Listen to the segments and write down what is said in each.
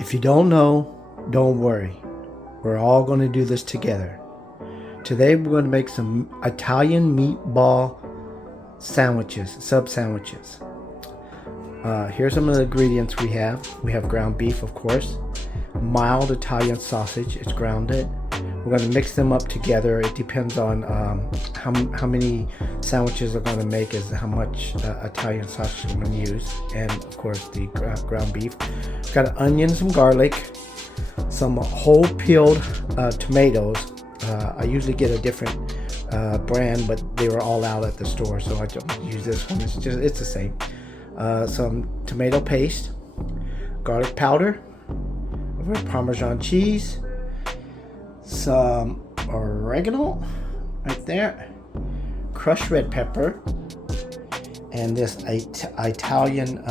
If you don't know, don't worry. We're all going to do this together. Today we're going to make some Italian meatball sandwiches, sub sandwiches. Here's some of the ingredients we have. We have ground beef, of course, mild Italian sausage, it's grounded. We're going to mix them up together. It depends on how many sandwiches are going to make, is how much Italian sausage I'm going to use, and of course the ground beef. Got an onion, some garlic, some whole peeled tomatoes. I usually get a different brand, but they were all out at the store, so I don't use this one. It's the same. Some tomato paste, garlic powder, Parmesan cheese, some oregano right there, crushed red pepper, and this Italian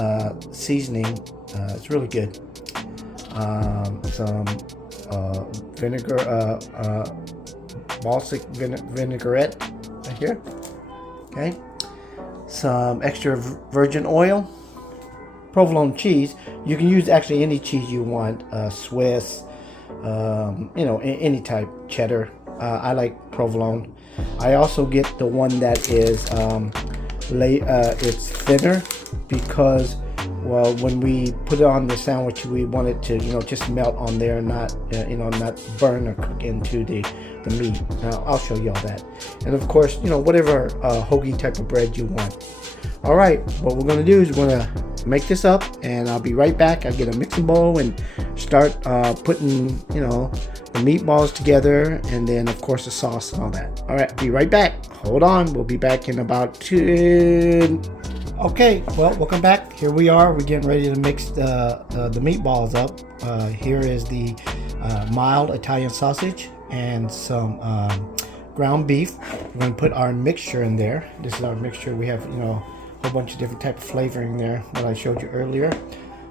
seasoning. It's really good. Some vinegar, balsamic vinaigrette right here. Okay. Some extra virgin oil, provolone cheese. You can use actually any cheese you want, Swiss, any type, cheddar. I like provolone. I also get the one that is it's thinner, because when we put it on the sandwich, we want it to just melt on there, not not burn or cook into the meat. Now I'll show you all that, and of course whatever hoagie type of bread you want. All right, what we're going to do is we're going to make this up, and I'll be right back. I'll get a mixing bowl and start putting the meatballs together, and then of course the sauce and all that. All right, I'll be right back. Hold on, we'll be back in about 2. Okay, well, welcome back. Here we are. We're getting ready to mix the meatballs up. Here is the mild Italian sausage and some ground beef. We're going to put our mixture in there. This is our mixture. We have a whole bunch of different type of flavoring there that I showed you earlier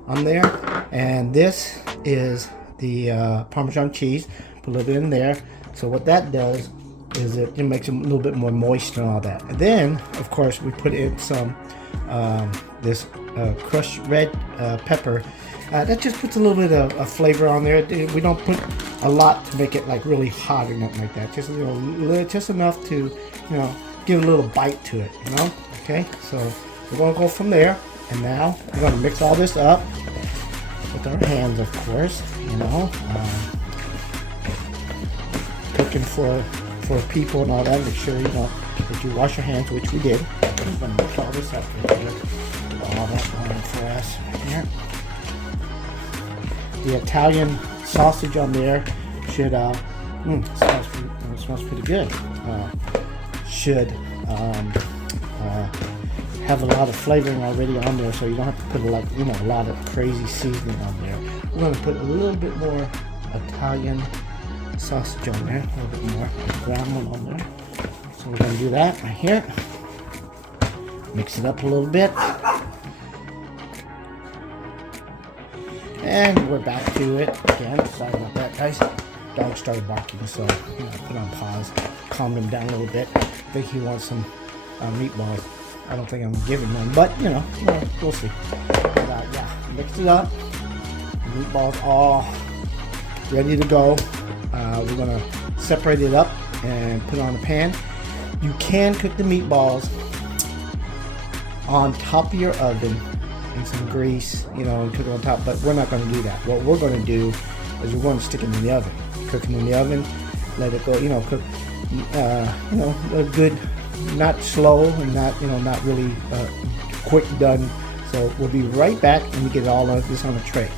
on there. And this is the Parmesan cheese. Put a little bit in there. So what that does is it makes it a little bit more moist and all that. And then, of course, we put in some this crushed red pepper. That just puts a little bit of flavor on there. We don't put a lot to make it like really hot or nothing like that. Just just enough to give a little bite to it. Okay, so we're gonna go from there, and now we're gonna mix all this up with our hands, of course. Cooking for people and all that. Make sure that you wash your hands, which we did. We're gonna mix all this up right here. All that going for us right here. The Italian sausage on there should smells pretty good. Should have a lot of flavoring already on there, so you don't have to put a lot of crazy seasoning on there. We're going to put a little bit more Italian sausage on there, a little bit more ground one on there. So we're going to do that right here. Mix it up a little bit. And we're back to it again. Sorry about that, guys. Dog started barking, so put on pause, calm him down a little bit. I think he wants some meatballs. I don't think I'm giving them, but we'll see. But, mixed it up. The meatballs all ready to go. We're gonna separate it up and put it on the pan. You can cook the meatballs on top of your oven in some grease, and cook it on top, but we're not going to do that. What we're going to do is we're going to stick it in the oven, cook it in the oven, let it go, cook, a good, not slow and not really quick done. So we'll be right back and we get all of this on a tray.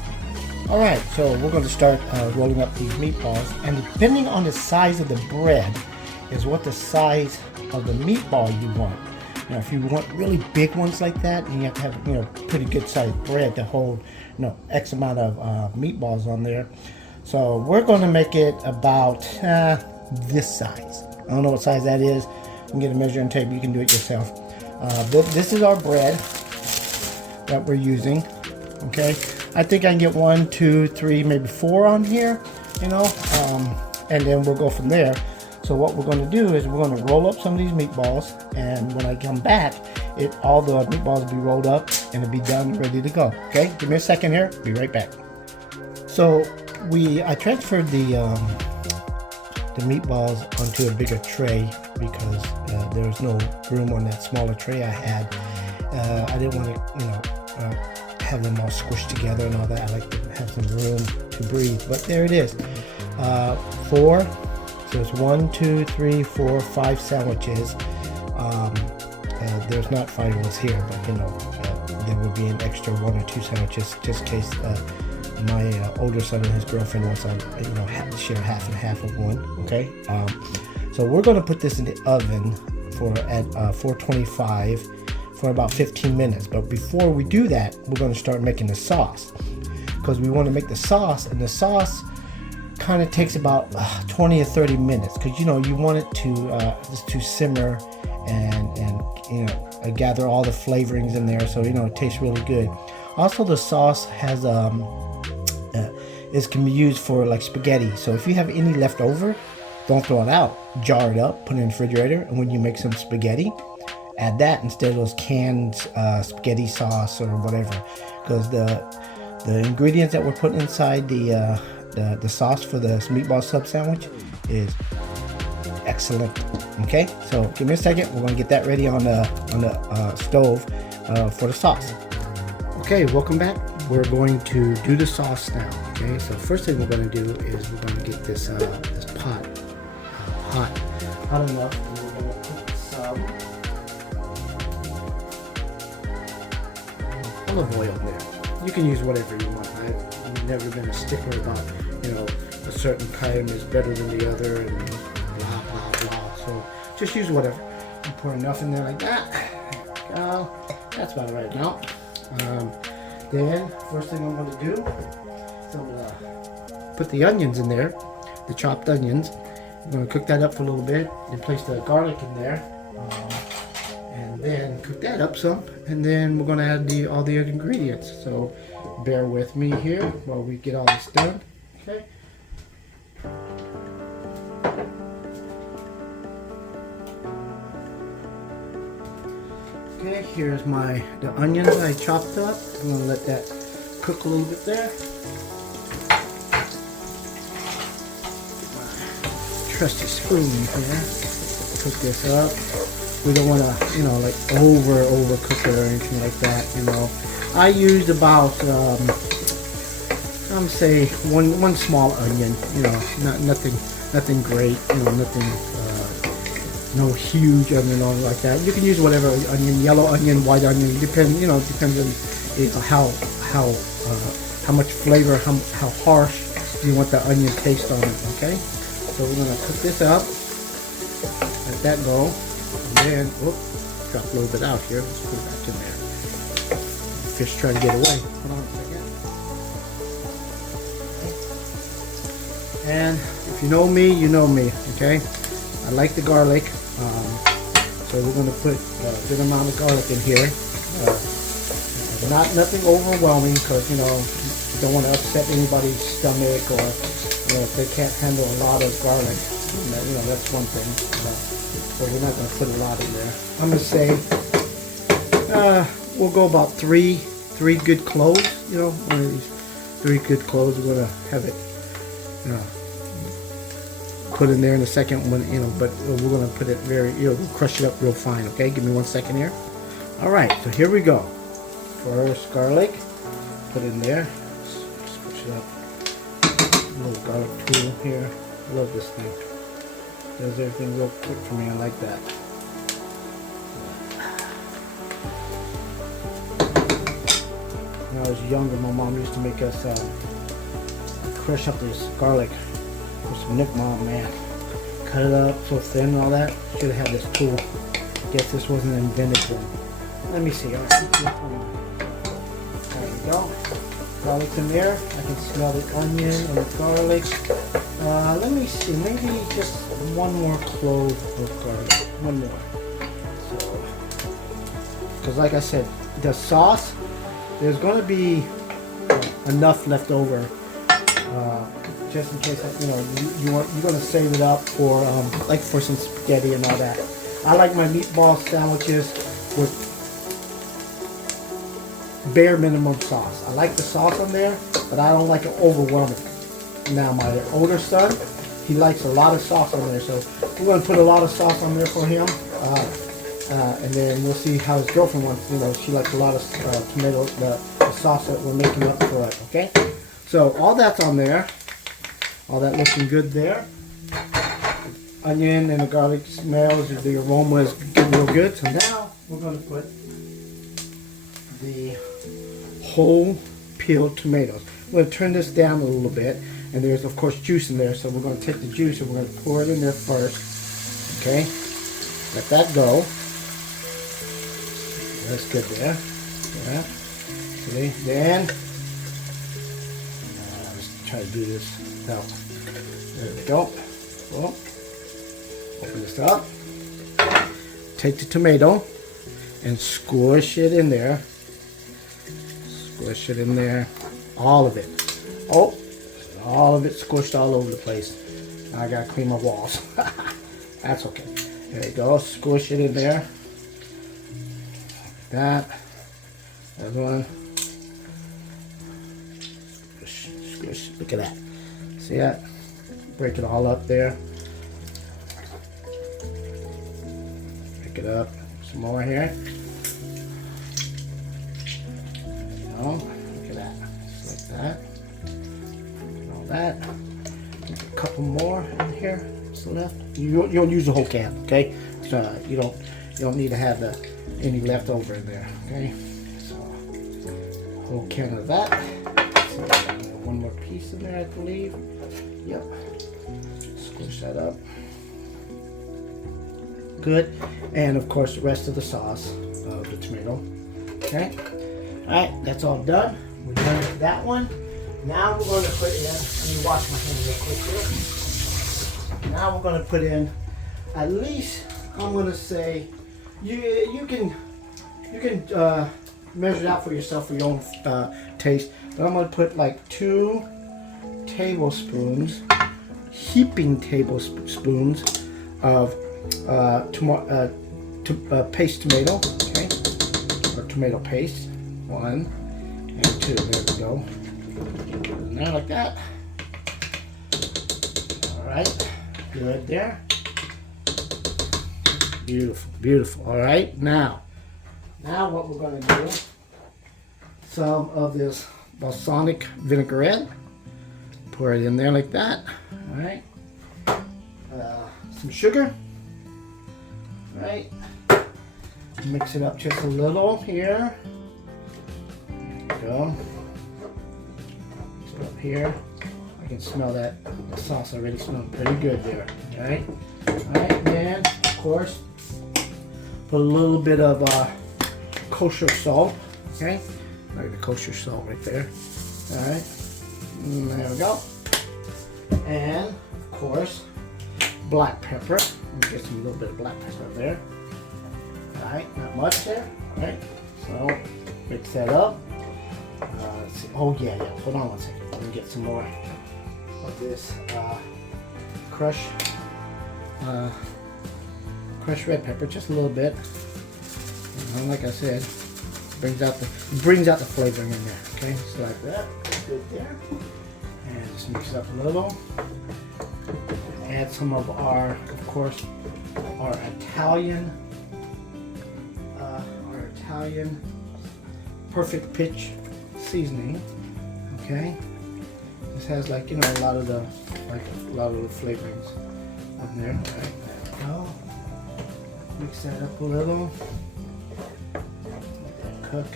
All right, so we're going to start rolling up these meatballs, and depending on the size of the bread is what the size of the meatball you want. Now, if you want really big ones like that, you have to have pretty good sized bread to hold X amount of meatballs on there. So we're going to make it about this size. I don't know what size that is. You can get a measuring tape. You can do it yourself. This is our bread that we're using. Okay, I think I can get 1, 2, 3, maybe 4 on here. And then we'll go from there. So what we're going to do is we're going to roll up some of these meatballs, and when I come back, all the meatballs will be rolled up and it'll be done, ready to go. Okay, give me a second here. Be right back. So I transferred the meatballs onto a bigger tray because there was no room on that smaller tray I had. I didn't want to, have them all squished together and all that. I like to have some room to breathe. But there it is. 4. So it's 1, 2, 3, 4, 5 sandwiches. There's not 5 ones here, but there would be an extra 1 or 2 sandwiches just in case my older son and his girlfriend wants to share half and half of one. Okay. So we're going to put this in the oven at 425 for about 15 minutes. But before we do that, we're going to start making the sauce, because we want to make the sauce, and the sauce kind of takes about 20 or 30 minutes, because you want it to simmer and gather all the flavorings in there, so it tastes really good. Also, the sauce has can be used for like spaghetti. So if you have any left over, don't throw it out. Jar it up, put it in the refrigerator, and when you make some spaghetti, add that instead of those canned spaghetti sauce or whatever, because the ingredients that we're putting inside the sauce for the meatball sub sandwich is excellent. Okay, so give me a second. We're going to get that ready on the stove for the sauce. Okay, welcome back. We're going to do the sauce now. Okay, so first thing we're going to do is we're going to get this pot hot enough, and we're going to put some olive oil in there. You can use whatever you want. I've never been a stickler about a certain kind is better than the other and blah blah blah. So just use whatever. You pour enough in there like that. There we go. That's about right now. Then first thing I'm going to do is I'm going to put the onions in there, the chopped onions. I'm going to cook that up for a little bit, then place the garlic in there, and then cook that up some, and then we're going to add all the other ingredients. So bear with me here while we get all this done. Okay. Okay, here's the onions I chopped up. I'm going to let that cook a little bit there. Trusty spoon here. Cook this up. We don't want to, like overcook it or anything like that. I used about, I'm say one small onion. Nothing great. No huge onion or like that. You can use whatever onion, yellow onion, white onion. Depends on how much flavor, how harsh you want the onion taste on it. Okay. So we're gonna cook this up. Let that go, and then drop a little bit out here. Let's put it back in there. Fish trying to get away. Hold on a second. Okay. And if you know me, you know me. Okay. I like the garlic, so we're going to put a good amount of garlic in here. Nothing overwhelming, because you don't want to upset anybody's stomach, or if they can't handle a lot of garlic. That's one thing. So we're not going to put a lot in there. I'm going to say we'll go about three good cloves. One of these 3 good cloves. We're going to have it. Put in there in a second when but we're going to put it we'll crush it up real fine. Okay, give me 1 second here. All right, so here we go. First garlic, put in there, squish it up. A little garlic tool here. I love this thing. Does everything real quick for me. I like that. When I was younger, my mom used to make us crush up this garlic. Some Nick Mom, man. Cut it up so thin and all that. Should have had this tool. Guess this wasn't invented then. Let me see. All right. There we go. Garlic's in there. I can smell the onion and the garlic. Let me see. Maybe just 1 more clove of garlic. 1 more. So, because like I said, the sauce, there's going to be enough left over. Just in case you're going to save it up for like for some spaghetti and all that. I like my meatball sandwiches with bare minimum sauce. I like the sauce on there, but I don't like it overwhelming. Now my older son, he likes a lot of sauce on there, so we're going to put a lot of sauce on there for him. And then we'll see how his girlfriend wants. You know, she likes a lot of tomatoes, the sauce that we're making up for it. Okay, so all that's on there. All that looking good there. Onion and the garlic smells. The aroma is getting real good. So now we're going to put the whole peeled tomatoes. I'm going to turn this down a little bit, and there's of course juice in there. So we're going to take the juice and we're going to pour it in there first. Okay, let that go. That's good there. Yeah. See, then let's try to do this. Now, there we go. Well, open this up. Take the tomato and squish it in there. Squish it in there. All of it. Oh, all of it squished all over the place. I gotta clean my walls. That's okay. There you go. Squish it in there. That. Another one. Squish, squish. Look at that. See that? Break it all up there. Break it up. Some more here. Oh, look at that. Just like that. And all that. A couple more in here. What's left? You don't use the whole can, okay? So you don't need to have any left over in there, okay? So whole can of that. So, one more piece in there, I believe. Yep. Squish that up. Good. And of course the rest of the sauce of the tomato. Okay. Alright, that's all done. We're done with that one. Now we're going to put in, let me wash my hands real quick here. Now we're going to put in, at least, I'm going to say, you can measure it out for yourself for your own taste. But I'm going to put like 2 tablespoons, heaping tablespoons of paste tomato, okay, or tomato paste. 1 and 2. There we go. And there like that. All right. Good there. Beautiful, beautiful. All right. Now what we're going to do? Some of this balsamic vinaigrette. Pour it in there like that. All right. Some sugar. All right. Mix it up just a little here. There you go. Mix it up here. I can smell that. The sauce already smells pretty good there. All right. All right. Then, of course, put a little bit of kosher salt. Okay. Like the kosher salt right there. All right. And there we go. And of course, black pepper. Let me get some little bit of black pepper there. Alright, not much there. Alright, so mix that up. Let's see. Oh yeah. Hold on 1 second. Let me get some more of this crushed red pepper, just a little bit. And like I said, brings out the flavoring in there. Okay, so like that. Good there. And just mix it up a little. Add some of our Italian perfect pitch seasoning. Okay, this has a lot of the flavorings on there. All right, there we go. Mix that up a little. Let that cook.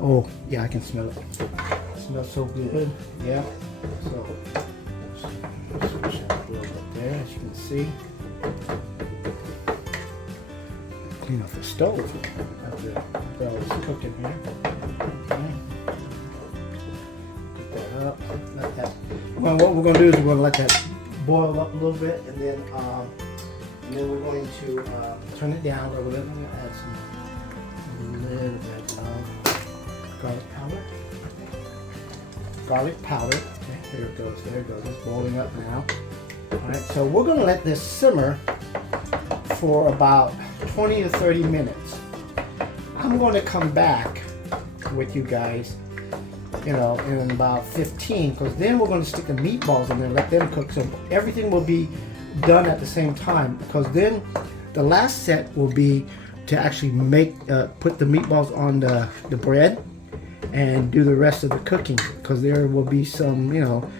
Oh yeah, I can smell it. It smells so good. Yeah. So switch that up a little bit there, as you can see. Clean off the stove after that was cooking here. Okay. Put that up. Let that. Well, what we're going to do is we're going to let that boil up a little bit, and then we're going to turn it down a little bit. I'm going to add a little bit of garlic powder. Garlic powder. Okay, there it goes. There it goes. It's boiling up now. All right. So we're going to let this simmer for about 20 to 30 minutes. I'm I'm going to come back with you guys, you know, in about 15, because then we're going to stick the meatballs in there and let them cook. So everything will be done at the same time, because then the last set will be to actually make put the meatballs on the bread and do the rest of the cooking, because there will be some, you know,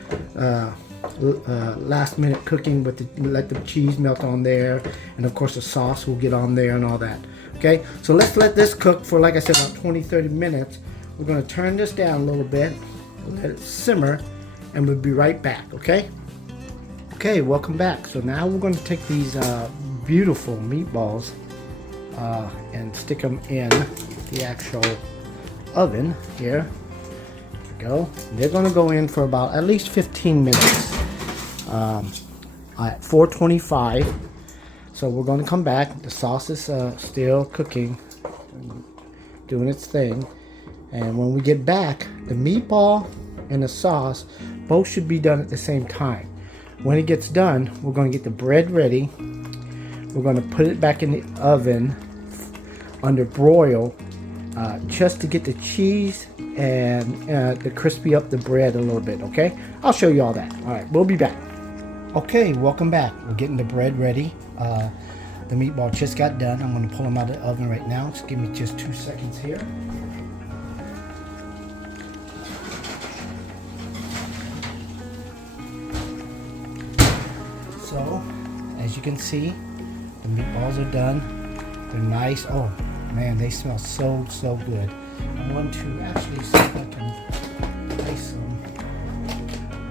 last minute cooking, but let the cheese melt on there, and of course the sauce will get on there and all that. Okay, so let's let this cook for, like I said, about 20-30 minutes. We're going to turn this down a little bit, let it simmer, and we'll be right back. Okay, welcome back. So now we're going to take these beautiful meatballs and stick them in the actual oven here. Go. They're going to go in for about at least 15 minutes at 425. So we're going to come back. The sauce is still cooking, doing its thing, and when we get back, the meatball and the sauce both should be done at the same time. When it gets done, we're going to get the bread ready. We're going to put it back in the oven under broil, just to get the cheese and to crispy up the bread a little bit. Okay, I'll show you all that. All right, we'll be back. Okay, welcome back. We're getting the bread ready. The meatball just got done. I'm going to pull them out of the oven right now. Just give me just 2 seconds here. So, as you can see, the meatballs are done. They're nice. Oh man, they smell so good. I'm going to actually see if I can place some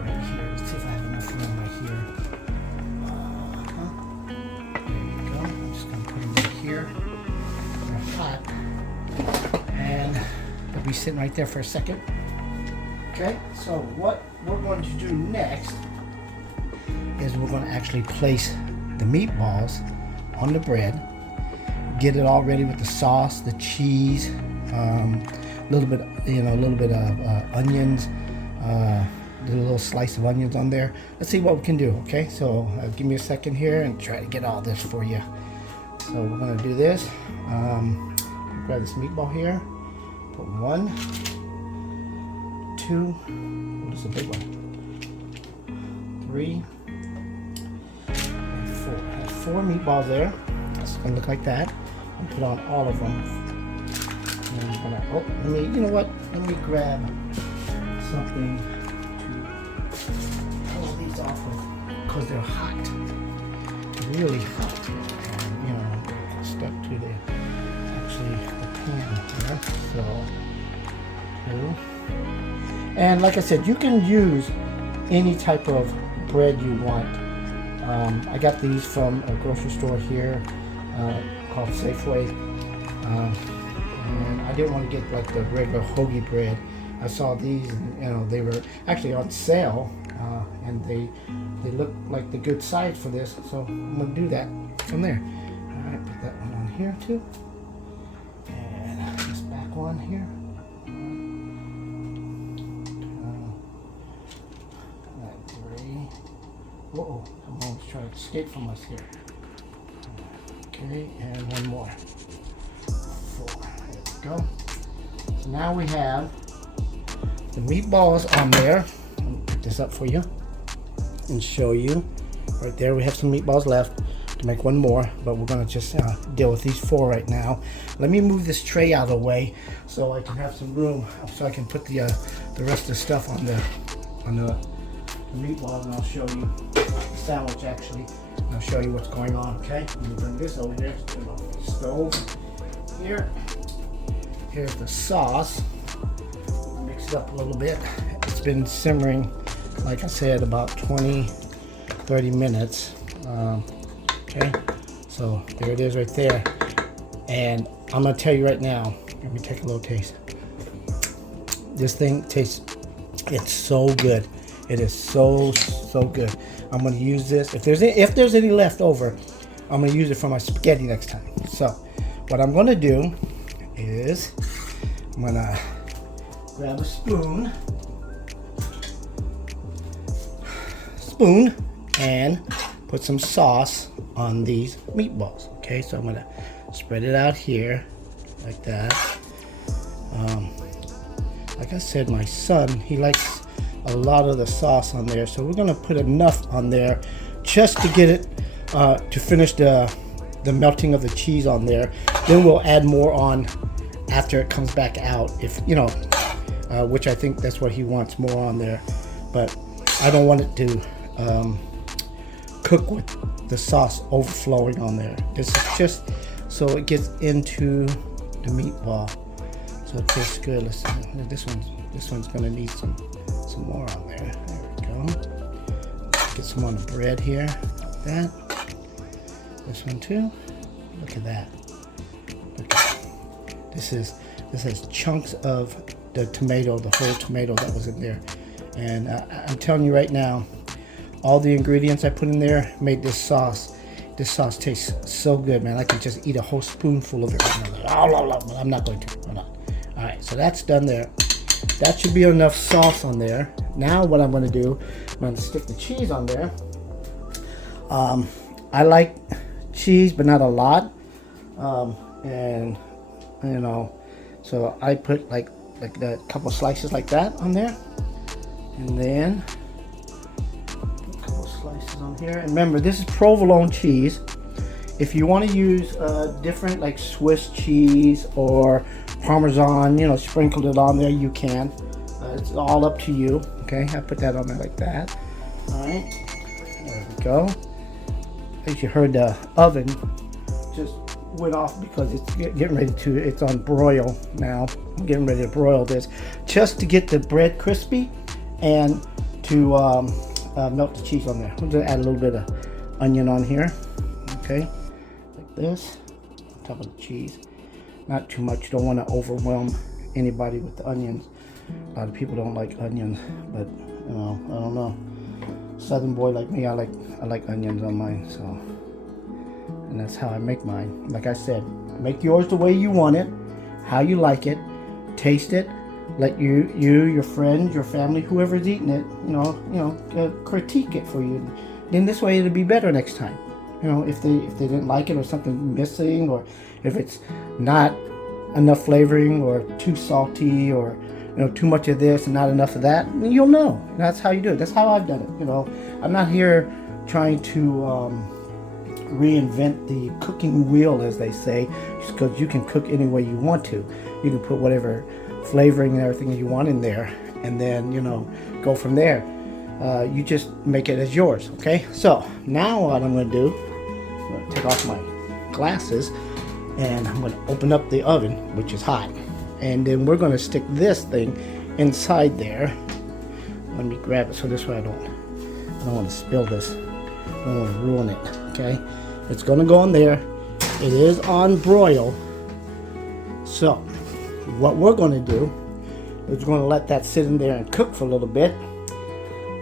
right here. Let's see if I have enough room right here. There we go. I'm just going to put them right here. They're hot. And they'll be sitting right there for a second. Okay, so what we're going to do next is we're going to actually place the meatballs on the bread. Get it all ready with the sauce, the cheese, a little bit of onions, a little slice of onions on there. Let's see what we can do. Okay, so give me a second here and try to get all this for you. So we're gonna do this. Grab this meatball here. Put 1, 2. What is the big one? 3, and 4. I have 4 meatballs there. It's gonna look like that. I'll put on all of them. And I'm gonna, you know what? Let me grab something to pull these off of, because they're hot. They're really hot. And, you know, stuck to the pan here. So, and like I said, you can use any type of bread you want. I got these from a grocery store here called Safeway, and I didn't want to get like the regular hoagie bread. I saw these, and, you know, they were actually on sale, and they look like the good size for this, so I'm gonna do that from there. All right, put that one on here too, and this back one here. Whoa, I'm almost trying to escape from us here. Okay, and one more. 4. There we go. So now we have the meatballs on there. Let me pick this up for you and show you. Right there, we have some meatballs left to make one more, but we're going to just deal with these 4 right now. Let me move this tray out of the way so I can have some room, so I can put the rest of the stuff on the meatballs, and I'll show you the sandwich actually, and I'll show you what's going on. Okay, let me bring this over here to the stove here. Here's the sauce. Mix it up a little bit. It's been simmering, like I said, about 20-30 minutes. Okay, so there it is right there, and I'm gonna tell you right now, let me take a little taste. This thing tastes, it's so good. It is so good. I'm gonna use this. If there's any left over, I'm gonna use it for my spaghetti next time. So what I'm gonna do is I'm gonna grab a spoon and put some sauce on these meatballs. Okay, so I'm gonna spread it out here like that. Like I said, my son, he likes a lot of the sauce on there, so we're gonna put enough on there just to get it to finish the melting of the cheese on there. Then we'll add more on after it comes back out, if you know, which I think that's what he wants, more on there. But I don't want it to cook with the sauce overflowing on there. This is just so it gets into the meatball, so it tastes good. Let's see. This one's gonna need some more on there. There we go. Let's get some on the bread here. Like that. This one too. Look at that. Look at that. This has chunks of the tomato, the whole tomato that was in there. And I'm telling you right now, all the ingredients I put in there made this sauce. This sauce tastes so good, man. I can just eat a whole spoonful of it right now. But I'm not going to. Hold on. All right, so that's done there. That should be enough sauce on there. Now what I'm going to do, I'm going to stick the cheese on there. I like cheese, but not a lot. And you know, so I put like a couple slices like that on there, and then put a couple slices on here. And remember, this is provolone cheese. If you want to use different like Swiss cheese or Parmesan, you know, sprinkle it on there, you can. It's all up to you. Okay, I put that on there like that. All right, there we go. As you heard, the oven just went off because it's getting ready to, it's on broil now. I'm getting ready to broil this just to get the bread crispy and to melt the cheese on there. We'll just add a little bit of onion on here. Okay, like this, on top of the cheese. Not too much. You don't want to overwhelm anybody with the onions. A lot of people don't like onions, but you know, I don't know. Southern boy like me, I like onions on mine, so, and that's how I make mine. Like I said, make yours the way you want it, how you like it, taste it, let your friends, your family, whoever's eating it, you know, critique it for you. Then this way it'll be better next time. You know, if they didn't like it, or something missing, or if it's not enough flavoring, or too salty, or you know, too much of this and not enough of that, then you'll know. That's how you do it. That's how I've done it. You know, I'm not here trying to reinvent the cooking wheel, as they say, just because you can cook any way you want to. You can put whatever flavoring and everything you want in there, and then, you know, go from there. You just make it as yours. Okay, so now what I'm going to do, I'm going to take off my glasses, and I'm going to open up the oven, which is hot, and then we're going to stick this thing inside there. Let me grab it so this way I don't want to spill this. I don't want to ruin it. Okay, it's going to go in there. It is on broil. So what we're going to do is we're going to let that sit in there and cook for a little bit,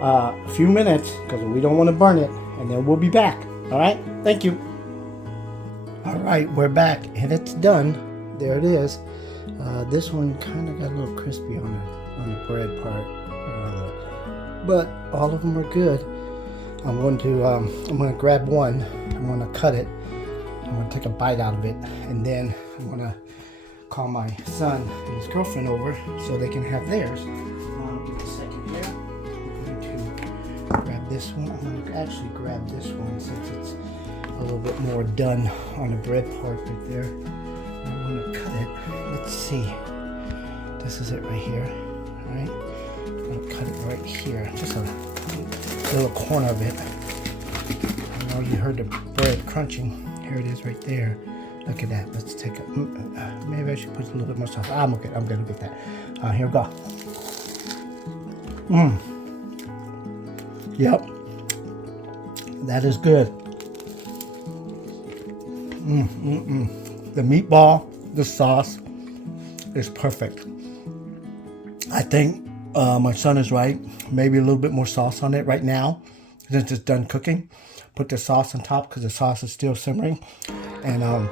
a few minutes, because we don't want to burn it, and then we'll be back. All right, thank you. All right, we're back, and it's done. There it is. This one kind of got a little crispy on the bread part, but all of them are good. I'm going to grab one. I'm going to cut it. I'm going to take a bite out of it, and then I'm going to call my son and his girlfriend over so they can have theirs. Give me a second here. I'm going to grab this one. I'm going to actually grab this one since it's a little bit more done on the bread part right there. I'm going to cut it. Let's see. This is it right here. All right. I'm going to cut it right here. Just a little corner of it. I know you heard the bread crunching. Here it is right there. Look at that. Let's take it. Maybe I should put a little bit more sauce. I'm okay. I'm going to get that. Here we go. Yep. That is good. The meatball, the sauce is perfect. I think my son is right. Maybe a little bit more sauce on it right now, since it's done cooking. Put the sauce on top because the sauce is still simmering, and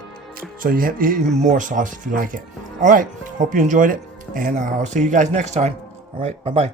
so you have even more sauce if you like it. All right, hope you enjoyed it, and I'll see you guys next time. All right, bye-bye.